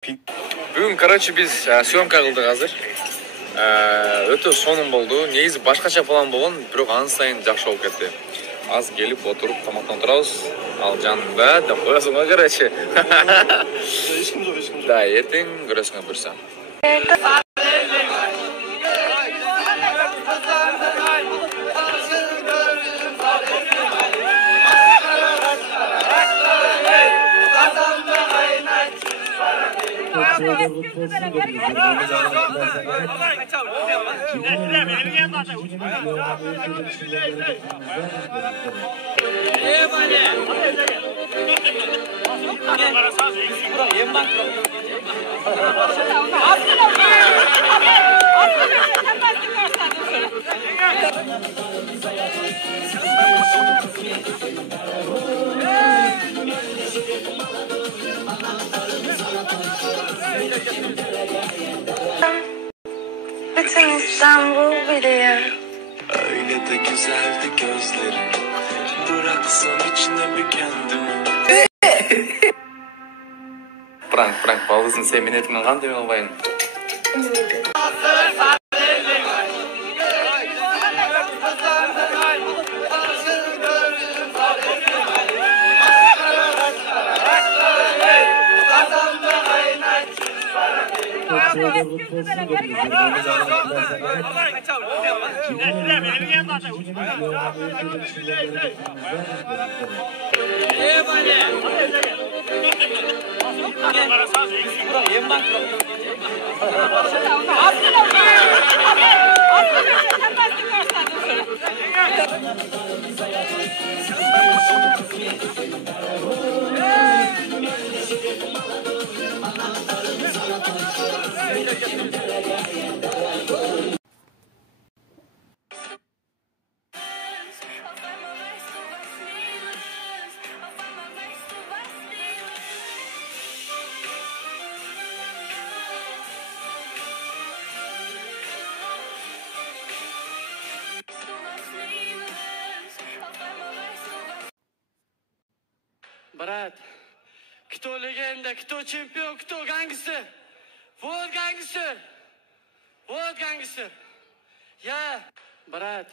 Бүгін, короче, біз съемка қылдық азыр. Өте сонын болды. Негізі башқаша план болған, бірақ аны сайын жақсы болып кетті. Аз келіп, отырып, тамақтан тұрауыз. Ал жанында да қоясың ғой, короче. Ешкім жоқ. Да, ертең көресің бұйырса. Bütün İstanbul biliyor. Öyle de güzeldi gözlerin. Bıraksam içine bir kendimi. Prank, балғызын сен минетіңнен қан деме албайын. Брат, кто легенда, кто чемпион, кто гангстер? Вот гангстер! Вот гангстер! Я, брат,